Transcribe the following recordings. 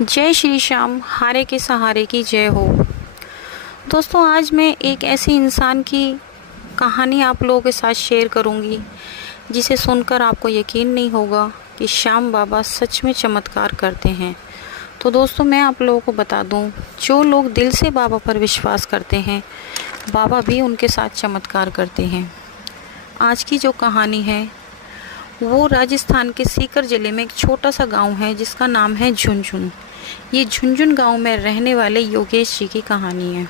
जय श्री श्याम, हारे के सहारे की जय हो। दोस्तों, आज मैं एक ऐसे इंसान की कहानी आप लोगों के साथ शेयर करूंगी जिसे सुनकर आपको यकीन नहीं होगा कि श्याम बाबा सच में चमत्कार करते हैं। तो दोस्तों, मैं आप लोगों को बता दूं, जो लोग दिल से बाबा पर विश्वास करते हैं, बाबा भी उनके साथ चमत्कार करते हैं। आज की जो कहानी है वो राजस्थान के सीकर ज़िले में एक छोटा सा गांव है जिसका नाम है झुंझुन। ये झुंझुन गांव में रहने वाले योगेश जी की कहानी है।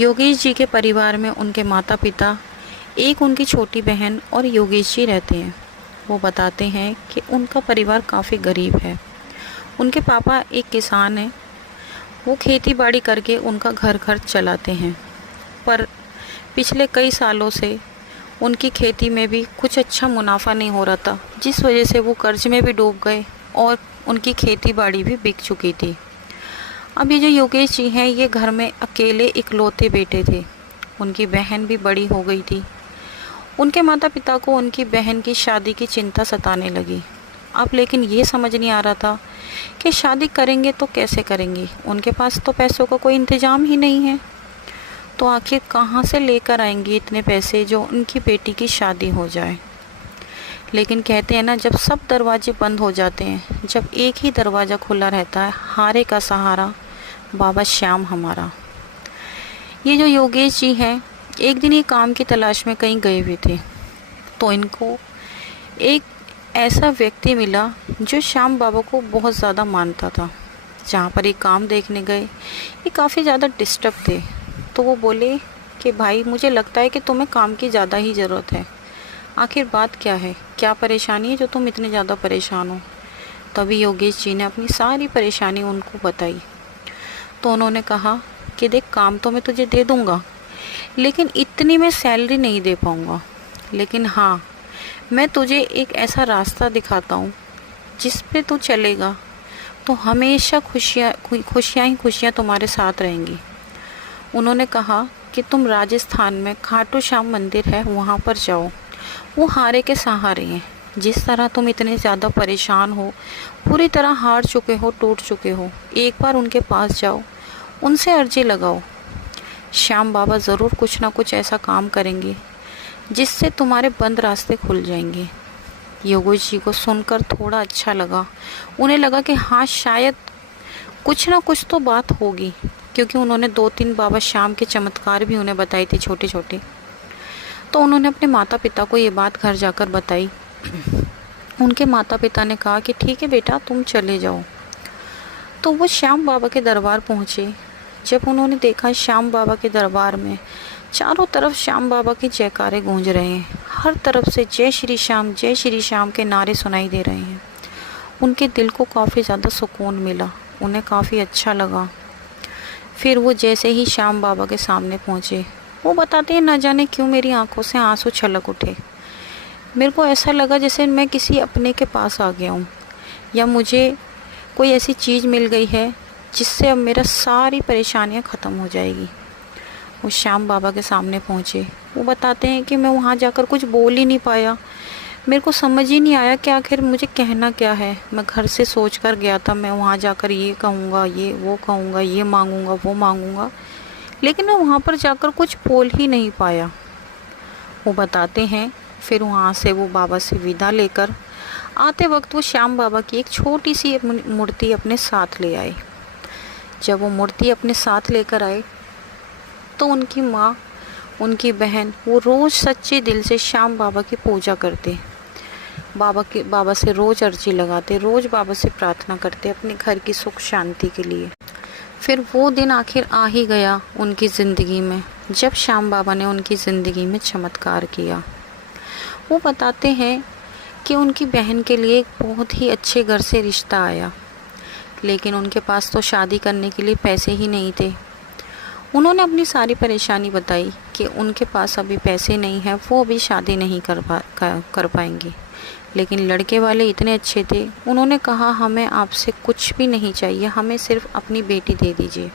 योगेश जी के परिवार में उनके माता पिता, एक उनकी छोटी बहन और योगेश जी रहते हैं। वो बताते हैं कि उनका परिवार काफ़ी गरीब है। उनके पापा एक किसान हैं। वो खेती बाड़ी करके उनका घर खर्च चलाते हैं, पर पिछले कई सालों से उनकी खेती में भी कुछ अच्छा मुनाफा नहीं हो रहा था, जिस वजह से वो कर्ज में भी डूब गए और उनकी खेती बाड़ी भी बिक चुकी थी। अब ये जो योगेश जी हैं, ये घर में अकेले इकलौते बेटे थे। उनकी बहन भी बड़ी हो गई थी। उनके माता पिता को उनकी बहन की शादी की चिंता सताने लगी। अब लेकिन ये समझ नहीं आ रहा था कि शादी करेंगे तो कैसे करेंगे। उनके पास तो पैसों का कोई इंतज़ाम ही नहीं है, तो आखिर कहाँ से लेकर आएंगे इतने पैसे जो उनकी बेटी की शादी हो जाए। लेकिन कहते हैं ना, जब सब दरवाजे बंद हो जाते हैं, जब एक ही दरवाज़ा खुला रहता है, हारे का सहारा बाबा श्याम हमारा। ये जो योगेश जी हैं, एक दिन ये काम की तलाश में कहीं गए हुए थे, तो इनको एक ऐसा व्यक्ति मिला जो श्याम बाबा को बहुत ज़्यादा मानता था। जहाँ पर ये काम देखने गए, ये काफ़ी ज़्यादा डिस्टर्ब थे। तो वो बोले कि भाई, मुझे लगता है कि तुम्हें काम की ज़्यादा ही ज़रूरत है। आखिर बात क्या है, क्या परेशानी है जो तुम इतने ज़्यादा परेशान हो। तभी योगेश जी ने अपनी सारी परेशानी उनको बताई। तो उन्होंने कहा कि देख, काम तो मैं तुझे दे दूँगा, लेकिन इतनी मैं सैलरी नहीं दे पाऊँगा। लेकिन हाँ, मैं तुझे एक ऐसा रास्ता दिखाता हूँ जिस पे तू चलेगा तो हमेशा खुशियाँ ही खुशियाँ तुम्हारे साथ रहेंगी। उन्होंने कहा कि तुम राजस्थान में खाटू श्याम मंदिर है, वहाँ पर जाओ। वो हारे के सहारे हैं। जिस तरह तुम इतने ज़्यादा परेशान हो, पूरी तरह हार चुके हो, टूट चुके हो, एक बार उनके पास जाओ, उनसे अर्जी लगाओ। श्याम बाबा ज़रूर कुछ ना कुछ ऐसा काम करेंगे जिससे तुम्हारे बंद रास्ते खुल जाएंगे। योगेश जी को सुनकर थोड़ा अच्छा लगा। उन्हें लगा कि हाँ, शायद कुछ ना कुछ तो बात होगी, क्योंकि उन्होंने 2-3 बाबा श्याम के चमत्कार भी उन्हें बताए थे, छोटे छोटे। तो उन्होंने अपने माता पिता को ये बात घर जाकर बताई। उनके माता पिता ने कहा कि ठीक है बेटा, तुम चले जाओ। तो वो श्याम बाबा के दरबार पहुँचे। जब उन्होंने देखा श्याम बाबा के दरबार में चारों तरफ श्याम बाबा के जयकारे गूंज रहे हैं, हर तरफ से जय श्री श्याम के नारे सुनाई दे रहे हैं, उनके दिल को काफ़ी ज़्यादा सुकून मिला। उन्हें काफ़ी अच्छा लगा। फिर वो जैसे ही श्याम बाबा के सामने पहुँचे, वो बताते हैं, ना जाने क्यों मेरी आंखों से आंसू छलक उठे। मेरे को ऐसा लगा जैसे मैं किसी अपने के पास आ गया हूँ, या मुझे कोई ऐसी चीज़ मिल गई है जिससे अब मेरा सारी परेशानियाँ ख़त्म हो जाएगी। वो श्याम बाबा के सामने पहुँचे। वो बताते हैं कि मैं वहाँ जाकर कुछ बोल ही नहीं पाया। मेरे को समझ ही नहीं आया कि आखिर मुझे कहना क्या है। मैं घर से सोच कर गया था, मैं वहाँ जाकर ये कहूँगा, ये वो कहूँगा, ये मांगूँगा, वो मांगूँगा, लेकिन मैं वहाँ पर जाकर कुछ बोल ही नहीं पाया। वो बताते हैं, फिर वहाँ से वो बाबा से विदा लेकर आते वक्त वो श्याम बाबा की एक छोटी सी मूर्ति अपने साथ ले आए। जब वो मूर्ति अपने साथ लेकर आए, तो उनकी माँ, उनकी बहन, वो रोज़ सच्चे दिल से श्याम बाबा की पूजा करते, बाबा से रोज़ अर्जी लगाते, रोज़ बाबा से प्रार्थना करते अपने घर की सुख शांति के लिए। फिर वो दिन आखिर आ ही गया उनकी ज़िंदगी में, जब श्याम बाबा ने उनकी ज़िंदगी में चमत्कार किया। वो बताते हैं कि उनकी बहन के लिए एक बहुत ही अच्छे घर से रिश्ता आया, लेकिन उनके पास तो शादी करने के लिए पैसे ही नहीं थे। उन्होंने अपनी सारी परेशानी बताई कि उनके पास अभी पैसे नहीं हैं, वो अभी शादी नहीं कर पाएंगे। लेकिन लड़के वाले इतने अच्छे थे, उन्होंने कहा, हमें आपसे कुछ भी नहीं चाहिए, हमें सिर्फ अपनी बेटी दे दीजिए,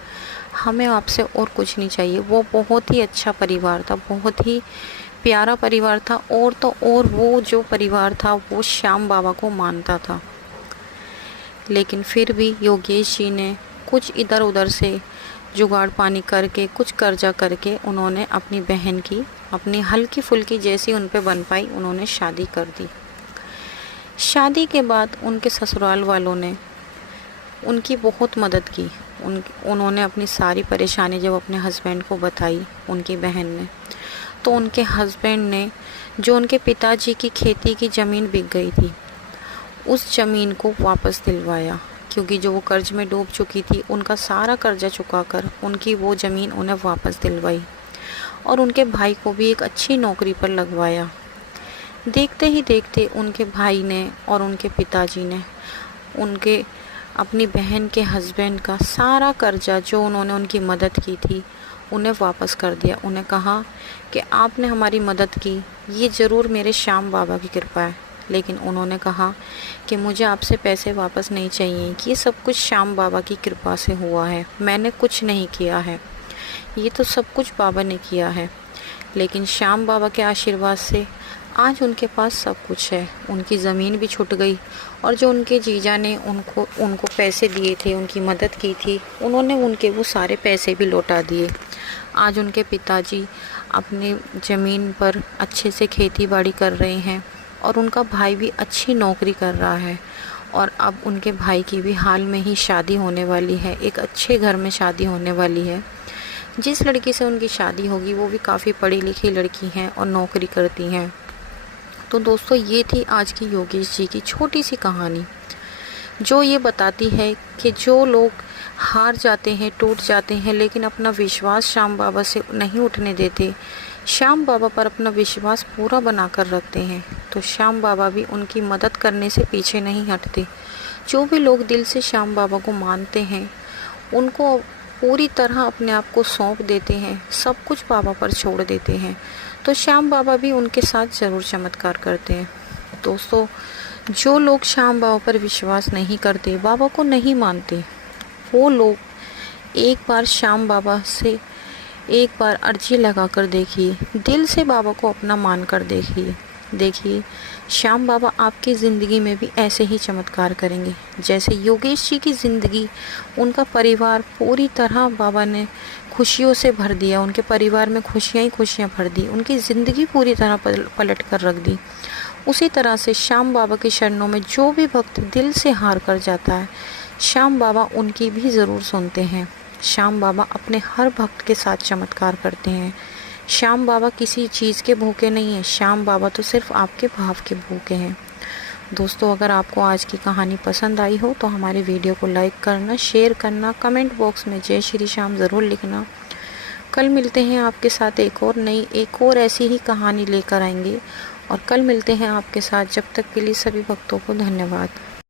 हमें आपसे और कुछ नहीं चाहिए। वो बहुत ही अच्छा परिवार था, बहुत ही प्यारा परिवार था, और तो और वो जो परिवार था वो श्याम बाबा को मानता था। लेकिन फिर भी योगेश जी ने कुछ इधर उधर से जुगाड़ पानी करके, कुछ कर्जा करके उन्होंने अपनी बहन की, अपनी हल्की फुल्की जैसी उन पे बन पाई, उन्होंने शादी कर दी। शादी के बाद उनके ससुराल वालों ने उनकी बहुत मदद की। उन्होंने अपनी सारी परेशानी जब अपने हस्बैंड को बताई, उनकी बहन ने, तो उनके हस्बैंड ने जो उनके पिताजी की खेती की ज़मीन बिक गई थी, उस ज़मीन को वापस दिलवाया, क्योंकि जो वो कर्ज में डूब चुकी थी, उनका सारा कर्जा चुकाकर उनकी वो ज़मीन उन्हें वापस दिलवाई और उनके भाई को भी एक अच्छी नौकरी पर लगवाया। देखते ही देखते उनके भाई ने और उनके पिताजी ने उनके अपनी बहन के हस्बैंड का सारा कर्जा जो उन्होंने उनकी मदद की थी, उन्हें वापस कर दिया। उन्हें कहा कि आपने हमारी मदद की, ये ज़रूर मेरे श्याम बाबा की कृपा है, लेकिन उन्होंने कहा कि मुझे आपसे पैसे वापस नहीं चाहिए, कि ये सब कुछ श्याम बाबा की कृपा से हुआ है, मैंने कुछ नहीं किया है, ये तो सब कुछ बाबा ने किया है। लेकिन श्याम बाबा के आशीर्वाद से आज उनके पास सब कुछ है। उनकी ज़मीन भी छूट गई और जो उनके जीजा ने उनको पैसे दिए थे, उनकी मदद की थी, उन्होंने उनके वो सारे पैसे भी लौटा दिए। आज उनके पिताजी अपनी ज़मीन पर अच्छे से खेती बाड़ी कर रहे हैं और उनका भाई भी अच्छी नौकरी कर रहा है। और अब उनके भाई की भी हाल में ही शादी होने वाली है, एक अच्छे घर में शादी होने वाली है। जिस लड़की से उनकी शादी होगी वो भी काफ़ी पढ़ी लिखी लड़की हैं और नौकरी करती हैं। तो दोस्तों, ये थी आज की योगेश जी की छोटी सी कहानी, जो ये बताती है कि जो लोग हार जाते हैं, टूट जाते हैं, लेकिन अपना विश्वास श्याम बाबा से नहीं उठने देते, श्याम बाबा पर अपना विश्वास पूरा बना कर रखते हैं, तो श्याम बाबा भी उनकी मदद करने से पीछे नहीं हटते। जो भी लोग दिल से श्याम बाबा को मानते हैं, उनको पूरी तरह अपने आप को सौंप देते हैं, सब कुछ बाबा पर छोड़ देते हैं, तो श्याम बाबा भी उनके साथ ज़रूर चमत्कार करते हैं। दोस्तों, जो लोग श्याम बाबा पर विश्वास नहीं करते, बाबा को नहीं मानते, वो लोग एक बार श्याम बाबा से एक बार अर्जी लगा कर देखिए, दिल से बाबा को अपना मान कर देखिए श्याम बाबा आपकी ज़िंदगी में भी ऐसे ही चमत्कार करेंगे। जैसे योगेश जी की ज़िंदगी, उनका परिवार पूरी तरह बाबा ने खुशियों से भर दिया, उनके परिवार में खुशियाँ ही खुशियाँ भर दी, उनकी ज़िंदगी पूरी तरह पलट कर रख दी। उसी तरह से श्याम बाबा के शरणों में जो भी भक्त दिल से हार कर जाता है, श्याम बाबा उनकी भी ज़रूर सुनते हैं। श्याम बाबा अपने हर भक्त के साथ चमत्कार करते हैं। श्याम बाबा किसी चीज़ के भूखे नहीं हैं, श्याम बाबा तो सिर्फ आपके भाव के भूखे हैं। दोस्तों, अगर आपको आज की कहानी पसंद आई हो तो हमारे वीडियो को लाइक करना, शेयर करना, कमेंट बॉक्स में जय श्री श्याम ज़रूर लिखना। कल मिलते हैं आपके साथ एक और ऐसी ही कहानी लेकर आएंगे, और कल मिलते हैं आपके साथ। जब तक के लिए सभी भक्तों को धन्यवाद।